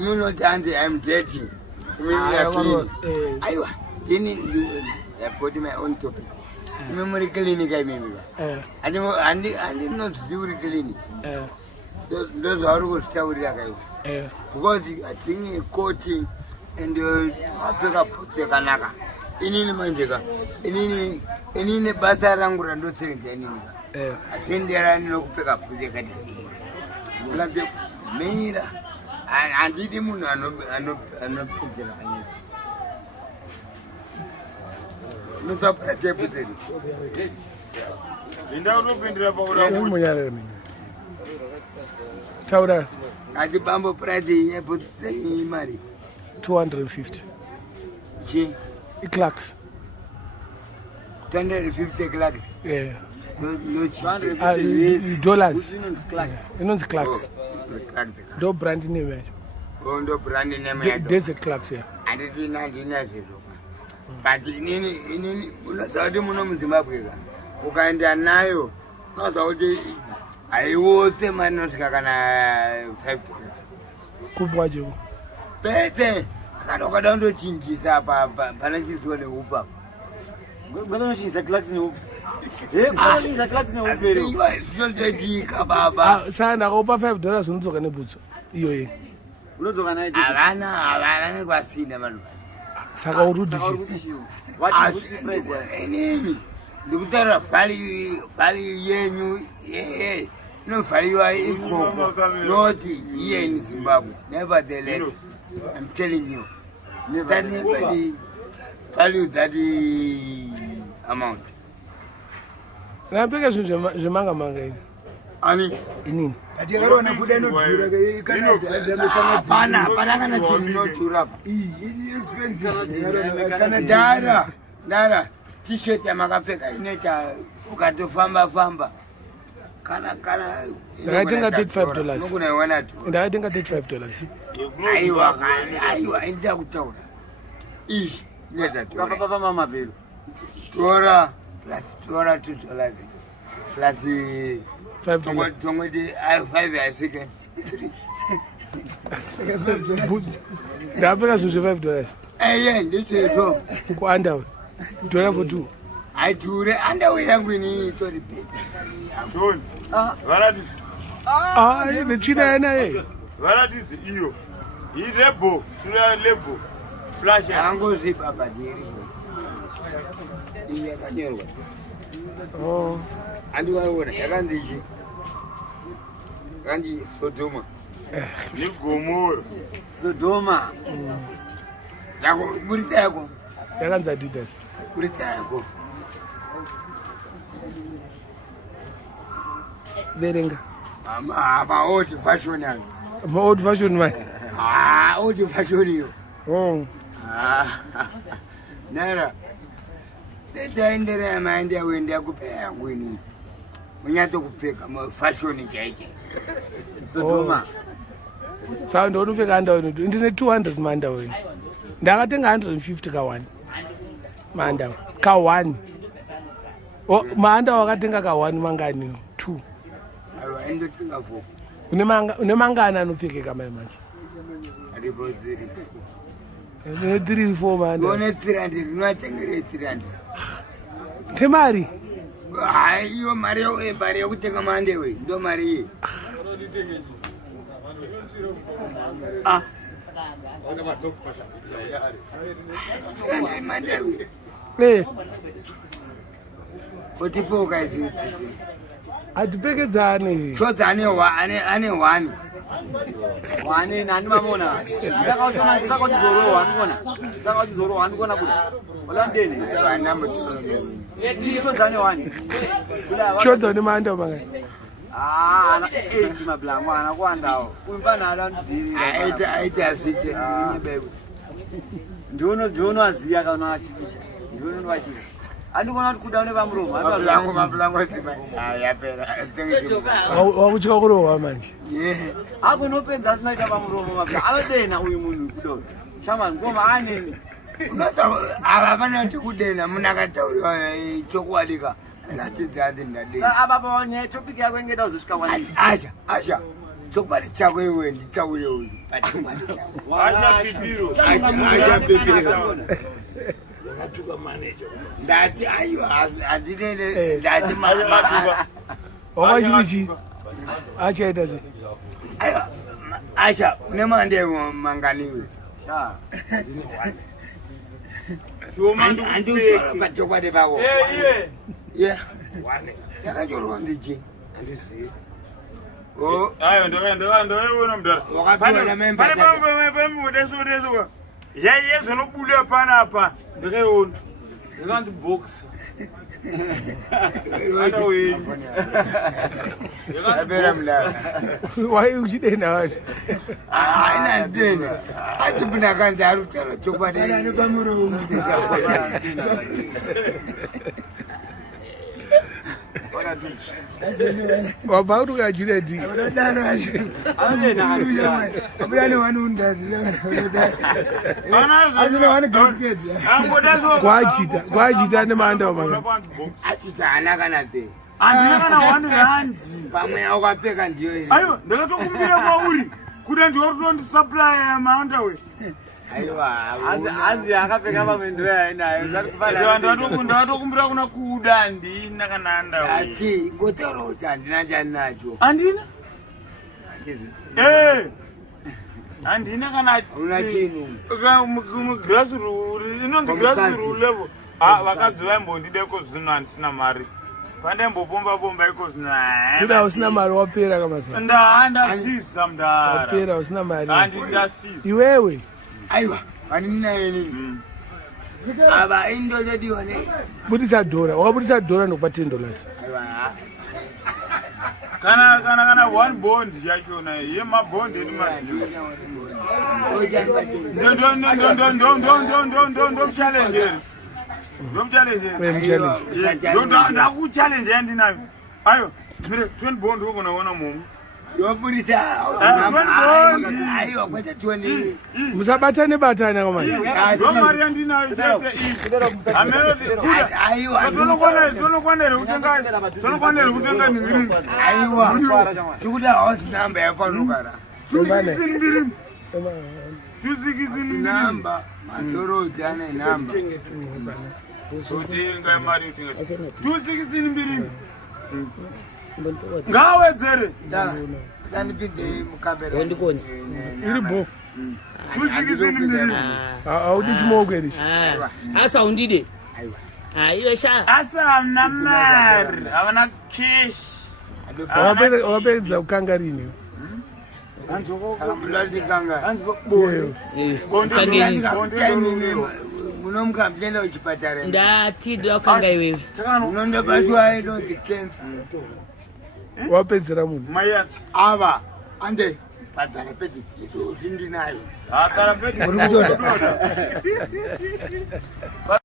You know, Hanzi, I'm dating. I put my own topic. Memory clinic, I mean. I did not do clinic. Those are good stories. Because I think a coaching and I pick up Kanaka. In Manje, in a Basarang and do things anymore. I think there are no pick up to the Caddy. Like the maid and did him and not put the not up at the episode. In the open Chowder. At the bamboo pradi, I put the money. 250. She clocks. 250 clocks. Yeah. No, dollars. You know the clocks. No brand name. No brand name. There's a clocks here. And it's in 1990. But in Zimbabwe, who kind of now, not all the I was the man not gonna have Kubajo. Better, I don't go down to Chinchis up, Panagis to the Upa. But she's a clock in the she's a clock in the Baba. Sana over $5 on the boots. You Alana was cinema. Sakauru. What is the price? Enemy. Look at a value, yeah. No value, I equal. Not here in Zimbabwe. Nevertheless, I'm telling you. That nobody value that amount. Na pega jemanga manga Ani ini. Kati yaro na kuda no dura kana pana no dura. Is expensive. Kana dara t-shirt ya makapeka ineta ukatofamba. Kana I think I did $5. Nukunaona tu. And I think I did $5. Aiwa ndio kutaura. Neta tu. Papa mama vero. Tora $2 plus $5. Tongwe I think. Na pega $5. Yeah, this is so. Uko under. $1 for 2. I do it underwear yangu ni to repeat. John. Varadi. The China na Varadi hiyo. Hii lebo, tuna lebo. Flash yangu zip hapa diri. Iya kanyewa. Oh. Andi waona yakanziji. Kanji Sodoma. Ni Gomora. Sodoma. Yako burita yako. Yakanza Adidas. Burita yako. Verenga. Ama old fashion yangu. Old fashion man. Old fashion hiyo. Oh. Nara. Nitaendelea maendeleo wende kupea ngwini. Munyato kupeka ma fashion yake. Sodoma. Sound unofika under ndine 200 manda wena. Ndakatenga 150 ka 1. Manda ka 1. Oh, manda wakatenga ka 1 mangani 2. Alwa endo tinga fo. Une mangana anopfeke kama manje. Adiboziri. Ne 3 4 manda. One 300 unatengere 300. Temari. Iyo mari yokutenga mande we ndo mari. Mande we. Otipo kaisi. Atipekedzane. Chodza ane wani. Wani nani mamona. Saka zoro wani kuda. Olandeni. Vana mutoro. Ndiri Chodza Ane wani. Chodza ni manda manga. Ana 8 mablango anakwandao. Kumpana ala ndiri. Aita afike bebe. Ndono aziya kana achitisha. Ndono ndwashira. Andikona kuti kuda une vamuroma. Mablango tsima. Yapera. Wakuchika kurowa manje. Akunopedza asinaita vamuroma mablango. Anodena uyu munhu kudo. Shamani ngoma aneni. Ava vana tikudena munakatauriwa chokualika. Saka ababa wanye topic yako ingeda uzosvika wani. Asha. chokwadi chako iwe nditaure uyu pachokwadi chako Acha pipiro. Wakatuka manager. ndati aiwa andinene ndati wakachirichi achaita se aiwa acha une mande manganiwe andiutora pachokwadi pako yakanyorwa ndiji Ayo ndoona mdara. Wakatola member Pamwe yeye zonobuda panapa. Ndakaona. Ndikanzi box. Ana we. Abera mla wai uchidena wacho aina ndeni ati buna kanza arutaro chokwadi ani pamuru wabva kuti ukajureti kwachita nemanda achita ana kana pe andina kana 1 rand. pamwe wakapfeka ndiyo iri Ayo ndakatokumbira kwauri kuti ndiwatondi supply maanda we. aiwa Hanzi akapfeka pamendo yainayo Ndatokumbira kuna kuda andina kana anda we. ati ngotaro kuti handina chani nacho Andina? Andina kana una chinu grassroot inonzi grassroot level. Vakadzi vaimbondideko zvino handisina mari. Pandaimbopomba iko zvino. kuda usina mari wapera kamasa Ndasiza mdara. wapera usina mari Handindasiza. iwewe aiwa vanina yeni ava indotodiwa ne budisa dhora wakabudisa dhora nokupa $10 aiwa Kana 1 bond yachona ye mabond eni mazhinji. Ndomchallenge. Ndakuchallenge andinayo. Ayo, mire 20 bond ukonaona mumu. yoburisa aiwa kwete 20 musabatane batane kamani Mari andinayo chete iyi. Ameroti kuda. aiwa Tonokwanere kutenga ningiri. aiwa tikuda house number yapanogara 262 namba madhoroti ane namba utenga mari utenga 262 ngawedzere danipinde mukabera iri bo 262 audi chimogeri asa undide aiwa iwe sha asana mari avana cash wapedza kukangarini mulatikanga munomukambenda uchipatara ndati ndakanga iwewe unondobatwa inonzi kensa wapedzera munhu mayati ava ande padzara peti izvozvi ndinayo atara peti muri kutoda